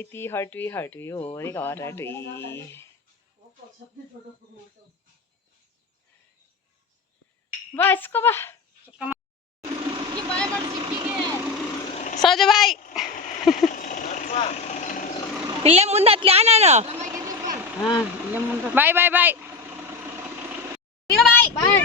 ಐತಿ ಹೊರಟ್ವಿ ಊರಿಗೆ ಹೊರಟ್ವಿ. ಬಾ ಎಸ್ಕೋ ಬಾ ಸೋಜ ಬಾಯ್. ಇಲ್ಲೇ ಮುಂದೆ ಹತ್ಲಿ ನಾನು. ಬಾಯ್ ಬಾಯ್ ಬಾಯ್ ಬಾಯ್ ಬಾಯ್.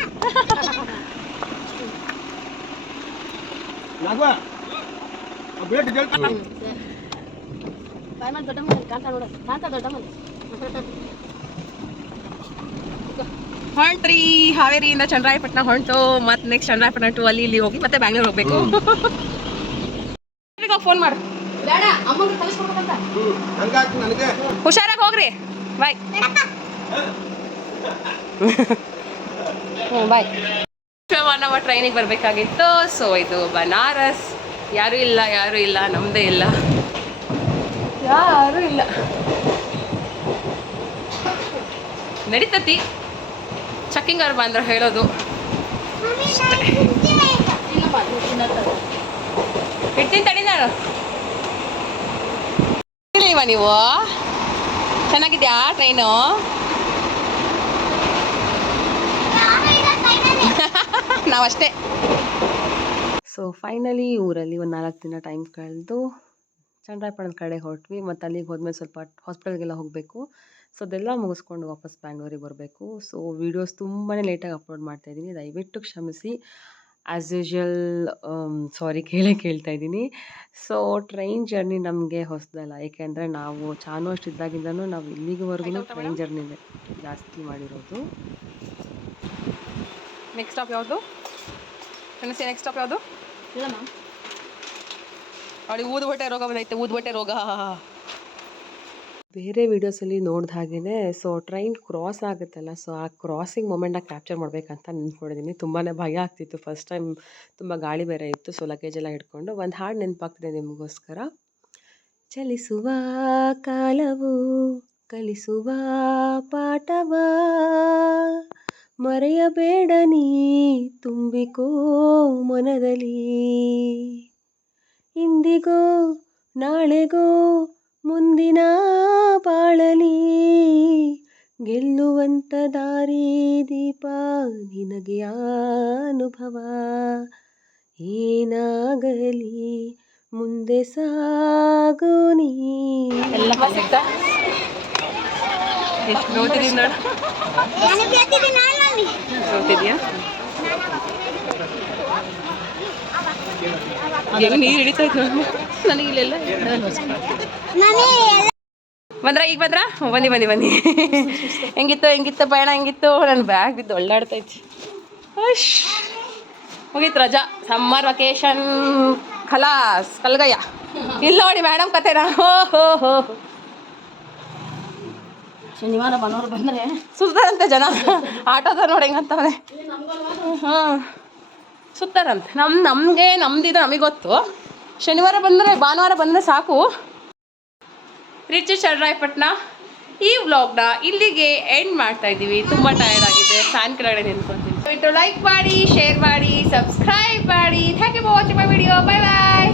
ಹೊಂಟ್ರಿ ಹಾವೇರಿಯಿಂದ ಚನ್ನರಾಯಪಟ್ಟಣ ಹೊಂಟು. ಮತ್ತೆ ನೆಕ್ಸ್ಟ್ ಚನ್ನರಾಯಪಟ್ಟಣ ಟು ಅಲ್ಲಿ ಇಲ್ಲಿ ಹೋಗಿ ಮತ್ತೆ ಬ್ಯಾಂಗ್ಳೂರ್ ಹೋಗ್ಬೇಕು. ಫೋನ್ ಮಾಡು. ಹುಷಾರಾಗಿ ಹೋಗ್ರಿ. ಬಾಯ್ ಬಾಯ್. ನಾವು ಟ್ರೈನಿಗೆ ಬರಬೇಕಾಗಿತ್ತು. ಸೊ ಇದು ಬನಾರಸ್. ಯಾರೂ ಇಲ್ಲ ನಮ್ಮದೇ ಇಲ್ಲ, ಯಾರೂ ಇಲ್ಲ. ನಡೀತತಿ ಚೆಕ್ಕಿಂಗ್ ಅವ್ರು ಬಂದ್ರೆ ಹೇಳೋದು. ಇಡ್ತೀನಿ ತಡಿ ನಾನು. ಇಲ್ವಾ ನೀವು? ಚೆನ್ನಾಗಿದ್ಯಾ ಟ್ರೈನು? ನಾವಷ್ಟೇ. ಸೊ ಫೈನಲಿ ಊರಲ್ಲಿ ಒಂದು 4 ದಿನ ಟೈಮ್ ಕಳೆದು ಚನ್ನರಾಯಪಟ್ಟಣದ ಕಡೆ ಹೊರಟ್ವಿ. ಮತ್ತು ಅಲ್ಲಿಗೆ ಹೋದ್ಮೇಲೆ ಸ್ವಲ್ಪ ಹಾಸ್ಪಿಟಲ್ಗೆಲ್ಲ ಹೋಗಬೇಕು. ಸೊ ಅದೆಲ್ಲ ಮುಗಿಸ್ಕೊಂಡು ವಾಪಸ್ ಬ್ಯಾಂಗ್ಳೂರಿಗೆ ಬರಬೇಕು. ಸೊ ವೀಡಿಯೋಸ್ ತುಂಬಾ ಲೇಟಾಗಿ ಅಪ್ಲೋಡ್ ಮಾಡ್ತಾಯಿದ್ದೀನಿ, ದಯವಿಟ್ಟು ಕ್ಷಮಿಸಿ. ಆ್ಯಸ್ ಯೂಶ್ವಲ್ ಸಾರಿ ಕೇಳ್ತಾ ಇದ್ದೀನಿ. ಸೊ ಟ್ರೈನ್ ಜರ್ನಿ ನಮಗೆ ಹೊಸದಲ್ಲ, ಏಕೆಂದರೆ ನಾವು ಚಾನು ಅಷ್ಟಿದ್ದಾಗಿಂದನೂ ನಾವು ಇಲ್ಲಿವರೆಗೂ ಟ್ರೈನ್ ಜರ್ನಿನೇ ಜಾಸ್ತಿ ಮಾಡಿರೋದು. ನೆಕ್ಸ್ಟ್ ಸ್ಟಾಪ್ ಯಾವುದು? ನೆಕ್ಸ್ಟ್ ಸ್ಟಾಪ್ ಯಾವುದು? ಇಲ್ಲ ಮ್ಯಾಮ್, ಅವಳಿಗೆ ಊದುಬಟ್ಟೆ ರೋಗ ಬಂದೈತೆ. ಊದುಬಟ್ಟೆ ರೋಗ ಬೇರೆ ವೀಡಿಯೋಸಲ್ಲಿ ನೋಡಿದ ಹಾಗೆಯೇ. ಸೊ ಟ್ರೈನ್ ಕ್ರಾಸ್ ಆಗುತ್ತಲ್ಲ, ಸೊ ಆ ಕ್ರಾಸಿಂಗ್ ಮೊಮೆಂಟ್ನ ಕ್ಯಾಪ್ಚರ್ ಮಾಡಬೇಕಂತ ನಿಂತ್ಕೊಂಡಿದ್ದೀನಿ. ತುಂಬಾ ಭಯ ಆಗ್ತಿತ್ತು ಫಸ್ಟ್ ಟೈಮ್, ತುಂಬ ಗಾಳಿ ಬೇರೆ ಇತ್ತು. ಸೊ ಲಗೇಜ್ ಎಲ್ಲ ಹಿಡ್ಕೊಂಡು ಒಂದು ಹಾಡು ನೆನಪಾಗ್ತಿದೆ ನಿಮಗೋಸ್ಕರ. ಚಲಿಸುವ ಕಾಲವು ಕಲಿಸುವ ಪಾಠವ ಮರೆಯಬೇಡ ನೀ ತುಂಬಿಕೋ ಮನದಲ್ಲಿ. ಇಂದಿಗೋ ನಾಳೆಗೋ ಮುಂದಿನ ಬಾಳಲಿ ಗೆಲ್ಲುವಂಥ ದಾರಿ ದೀಪ ನಿನಗೆ ಅನುಭವ. ಏನಾಗಲಿ ಮುಂದೆ ಸಾಗು ನೀ. ಎಲ್ಲ ನೋಡ್ತಿದ್ಯಾ? ಹೆಂಗೆ ನೀರು ಹಿಡಿತಾ ಇತ್ತು ನನಗೆ ಇಲ್ಲೆಲ್ಲ. ಬಂದ್ರಾ? ಈಗ ಬಂದ್ರಾ? ಬನ್ನಿ. ಹೆಂಗಿತ್ತು ಪಯಣ? ಹೆಂಗಿತ್ತು? ನನ್ನ ಬ್ಯಾಗ್ ಬಿದ್ದು ಒಳ್ಳಾಡ್ತೈತಿ. ಮುಗೀತು ರಜಾ, ಸಮ್ಮರ್ ವೆಕೇಶನ್ ಖಲಾಸ್ ಕಲ್ಗಯ್ಯ. ಇಲ್ಲ ನೋಡಿ ಮೇಡಮ್ ಕತೆನಾ. ಹೋ ಶನಿವಾರ ಭಾನುವಾರ ಬಂದರೆ ಸುತ್ತಾರಂತೆ ಜನ. ಆಟೋದ ನೋಡಿ ಹೆಂಗಂತವನೆ. ಹಾಂ ಸುತ್ತಾರಂತೆ. ನಮ್ದಿದೆ ನಮಗೆ ಗೊತ್ತು. ಶನಿವಾರ ಬಂದರೆ ಭಾನುವಾರ ಬಂದರೆ ಸಾಕು. ರಿಚ್ ಚನ್ನರಾಯಪಟ್ಟಣ ಈ ವ್ಲಾಗ್ನ ಇಲ್ಲಿಗೆ ಎಂಡ್ ಮಾಡ್ತಾ ಇದ್ದೀವಿ. ತುಂಬ ಟಯರ್ಡ್ ಆಗಿದೆ, ಫ್ಯಾನ್ ಕೆಳಗಡೆ ನಿಂತ್ಕೊತೀನಿ. ದಯವಿಟ್ಟು ಲೈಕ್ ಮಾಡಿ, ಶೇರ್ ಮಾಡಿ, ಸಬ್ಸ್ಕ್ರೈಬ್ ಮಾಡಿ. Thank you for watching my video. Bye bye.